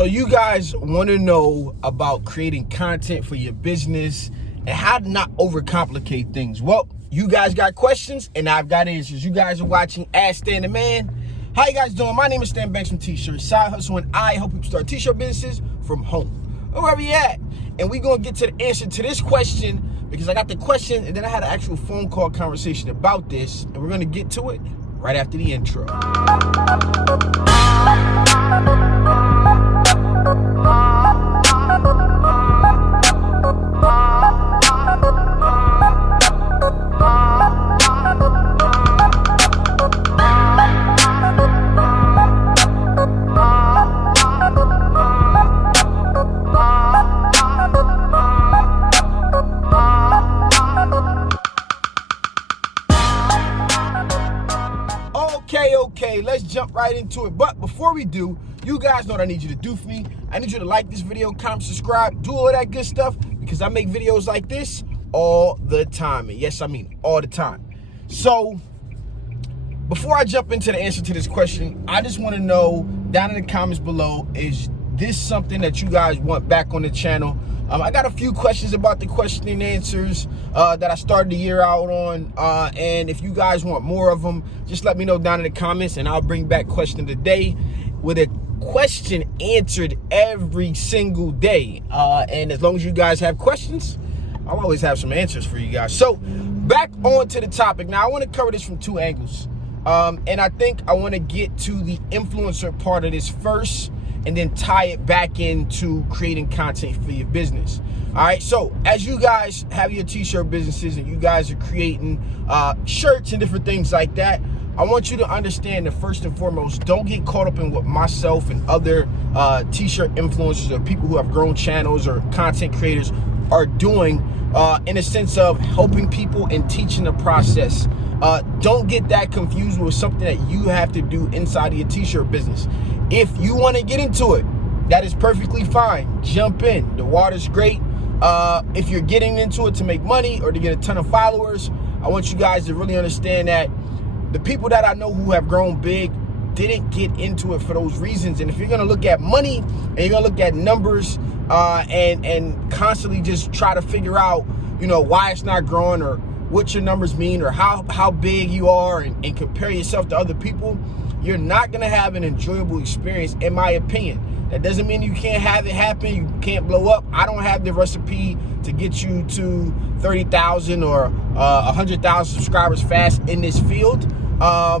So you guys want to know about creating content for your business and how to not overcomplicate things. Well, you guys got questions and I've got answers. You guys are watching Ask Stan the Man. How you guys doing? My name is Stan Banks from T-Shirt Side Hustle, and I help people start t-shirt businesses from home or wherever you at. And we're going to get to the answer to this question because I got the question and then I had an actual phone call conversation about this, and we're going to get to it right after the intro. Okay, let's jump right into it. But before we do, you guys know what I need you to do for me. I need you to like this video, comment, subscribe, do all of that good stuff, because I make videos like this all the time. And yes, I mean all the time. So before I jump into the answer to this question, I just want to know down in the comments below, is this something that you guys want back on the channel? I got a few questions about the question and answers that I started the year out on, and if you guys want more of them, just let me know down in the comments and I'll bring back question of the day with a question answered every single day. And as long as you guys have questions, I'll always have some answers for you guys. So back on to the topic. Now I want to cover this from two angles, and I think I want to get to the influencer part of this first, and then tie it back into creating content for your business. All right, so as you guys have your t-shirt businesses and you guys are creating shirts and different things like that, I want you to understand that first and foremost, don't get caught up in what myself and other t-shirt influencers or people who have grown channels or content creators are doing in a sense of helping people and teaching the process. Don't get that confused with something that you have to do inside of your t-shirt business. If you want to get into it, that is perfectly fine. Jump in. The water's great. If you're getting into it to make money or to get a ton of followers, I want you guys to really understand that the people that I know who have grown big didn't get into it for those reasons. And if you're going to look at money and you're going to look at numbers and constantly just try to figure out, why it's not growing or what your numbers mean or how big you are and compare yourself to other people, you're not going to have an enjoyable experience, in my opinion. That doesn't mean you can't have it happen. You can't blow up. I don't have the recipe to get you to 30,000 or 100,000 subscribers fast in this field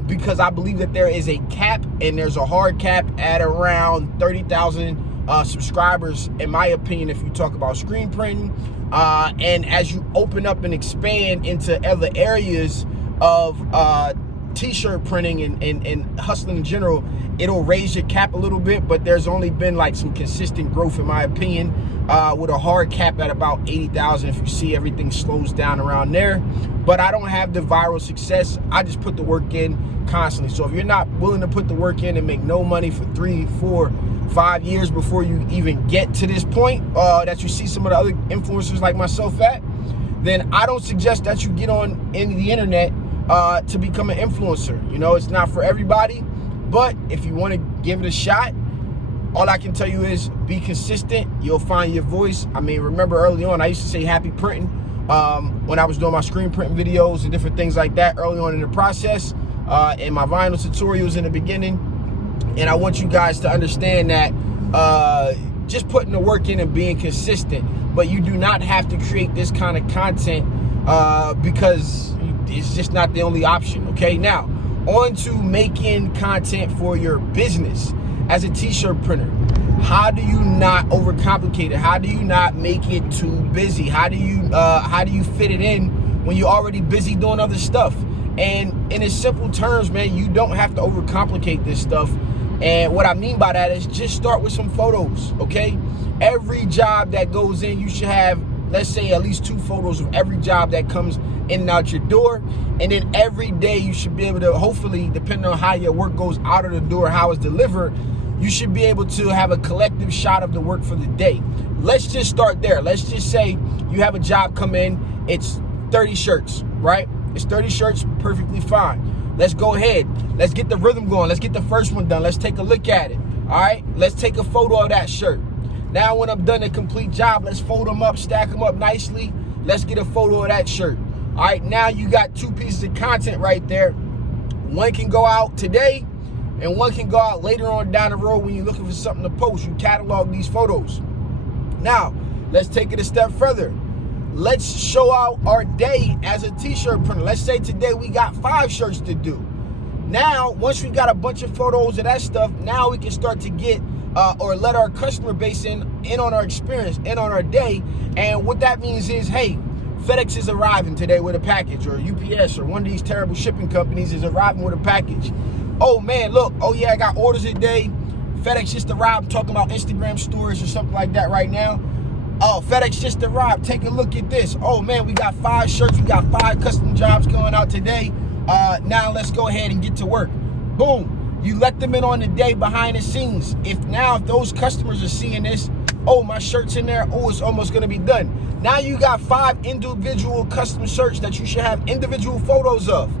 because I believe that there is a cap, and there's a hard cap at around 30,000 subscribers, in my opinion, if you talk about screen printing. And as you open up and expand into other areas of t-shirt printing and hustling in general, it'll raise your cap a little bit, but there's only been like some consistent growth, in my opinion, with a hard cap at about 80,000 if you see everything slows down around there. But I don't have the viral success. I just put the work in constantly. So if you're not willing to put the work in and make no money for 3, 4, 5 years before you even get to this point that you see some of the other influencers like myself at, then I don't suggest that you get on in the internet to become an influencer. It's not for everybody, but if you want to give it a shot, all I can tell you is be consistent. You'll find your voice. I mean, remember early on, I used to say happy printing when I was doing my screen printing videos and different things like that early on in the process, and my vinyl tutorials in the beginning. And I want you guys to understand that just putting the work in and being consistent, but you do not have to create this kind of content because it's just not the only option. Okay, now on to making content for your business as a t-shirt printer. How do you not overcomplicate it? How do you not make it too busy? How do you fit it in when you're already busy doing other stuff? And in simple terms, man, you don't have to overcomplicate this stuff. And what I mean by that is just start with some photos, okay? Every job that goes in, you should have, let's say, at least 2 photos of every job that comes in and out your door. And then every day you should be able to, hopefully, depending on how your work goes out of the door, how it's delivered, you should be able to have a collective shot of the work for the day. Let's just start there. Let's just say you have a job come in, it's 30 shirts, right? It's 30 shirts, perfectly fine. Let's go ahead. Let's get the rhythm going. Let's get the first one done. Let's take a look at it. All right, let's take a photo of that shirt. Now when I'm done a complete job, let's fold them up, stack them up nicely. Let's get a photo of that shirt. All right, now you got 2 pieces of content right there. One can go out today and one can go out later on down the road when you're looking for something to post. You catalog these photos. Now, let's take it a step further. Let's show out our day as a t-shirt printer. Let's say today we got 5 shirts to do. Now, once we got a bunch of photos of that stuff, now we can start to get or let our customer base in on our experience, in on our day. And what that means is, hey, FedEx is arriving today with a package, or UPS or one of these terrible shipping companies is arriving with a package. Oh man, look, oh yeah, I got orders today. FedEx just arrived. I'm talking about Instagram stories or something like that right now. Oh, FedEx just arrived. Take a look at this. Oh man, we got 5 shirts. We got 5 custom jobs going out today. Now let's go ahead and get to work. Boom. You let them in on the day behind the scenes. If those customers are seeing this, oh, my shirt's in there. Oh, it's almost going to be done. Now you got 5 individual custom shirts that you should have individual photos of.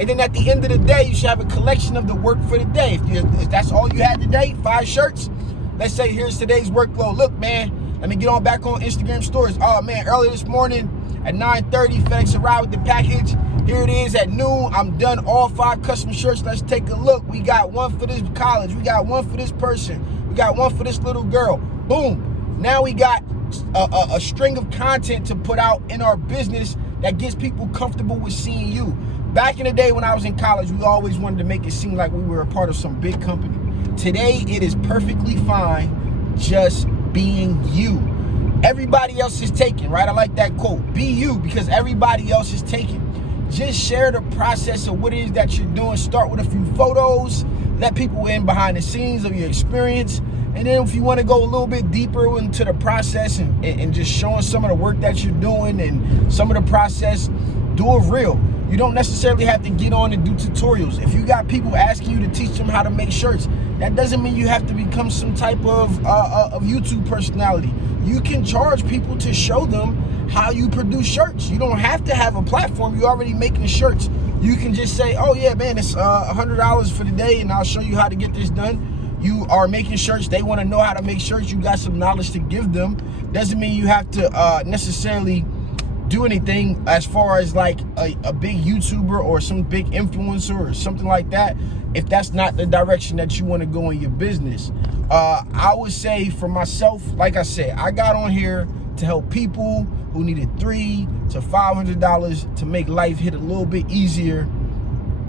And then at the end of the day, you should have a collection of the work for the day. If that's all you had today, 5 shirts, let's say here's today's workload. Look, man, let me get on back on Instagram stories. Oh, man, early this morning at 9:30, FedEx arrived with the package. Here it is at noon. I'm done all 5 custom shirts. Let's take a look. We got one for this college. We got one for this person. We got one for this little girl. Boom. Now we got a string of content to put out in our business that gets people comfortable with seeing you. Back in the day when I was in college, we always wanted to make it seem like we were a part of some big company. Today, it is perfectly fine just being you. Everybody else is taken, right? I like that quote. Be you, because everybody else is taken. Just share the process of what it is that you're doing. Start with a few photos. Let people in behind the scenes of your experience. And then if you want to go a little bit deeper into the process and just showing some of the work that you're doing and some of the process, do it real. You don't necessarily have to get on and do tutorials. If you got people asking you to teach them how to make shirts, that doesn't mean you have to become some type of YouTube personality. You can charge people to show them how you produce shirts. You don't have to have a platform. You're already making shirts. You can just say, oh yeah, man, it's $100 for the day and I'll show you how to get this done. You are making shirts. They want to know how to make shirts. You got some knowledge to give them. Doesn't mean you have to necessarily do anything as far as like a big YouTuber or some big influencer or something like that, if that's not the direction that you want to go in your business. I would say for myself, like I said, I got on here to help people who needed $300 to $500 to make life hit a little bit easier.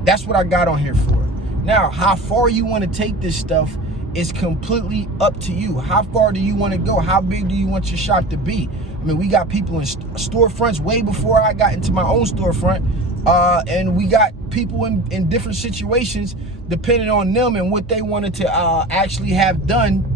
That's what I got on here for. Now, how far you want to take this stuff is completely up to you. How far do you want to go? How big do you want your shop to be? I mean, we got people in storefronts way before I got into my own storefront. And we got people in different situations depending on them and what they wanted to actually have done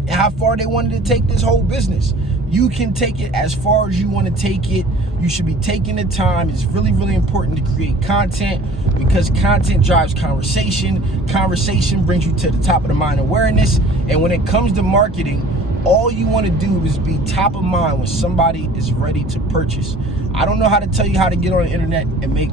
and how far they wanted to take this whole business. You can take it as far as you want to take it. You should be taking the time. It's really, really important to create content because content drives conversation. Conversation brings you to the top of the mind awareness. And when it comes to marketing, all you want to do is be top of mind when somebody is ready to purchase. I don't know how to tell you how to get on the internet and make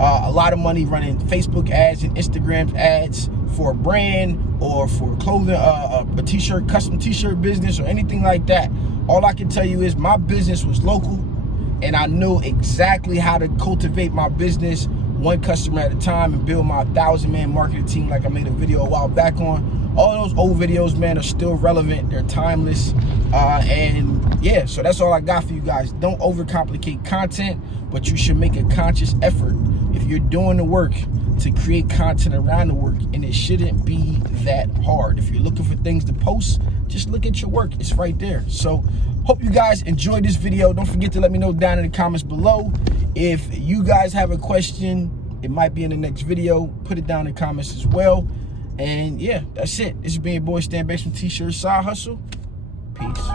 a lot of money running Facebook ads and Instagram ads for a brand or for clothing, a t-shirt, custom t-shirt business or anything like that. All I can tell you is my business was local and I knew exactly how to cultivate my business one customer at a time and build my 1,000-man marketing team like I made a video a while back on. All those old videos, man, are still relevant. They're timeless. And yeah, so that's all I got for you guys. Don't overcomplicate content, but you should make a conscious effort if you're doing the work to create content around the work, and it shouldn't be that hard. If you're looking for things to post, just look at your work. It's right there. So hope you guys enjoyed this video. Don't forget to let me know down in the comments below. If you guys have a question, it might be in the next video. Put it down in the comments as well. And yeah, that's it. This is being boy Stan Banks from T-Shirt Side Hustle. Peace.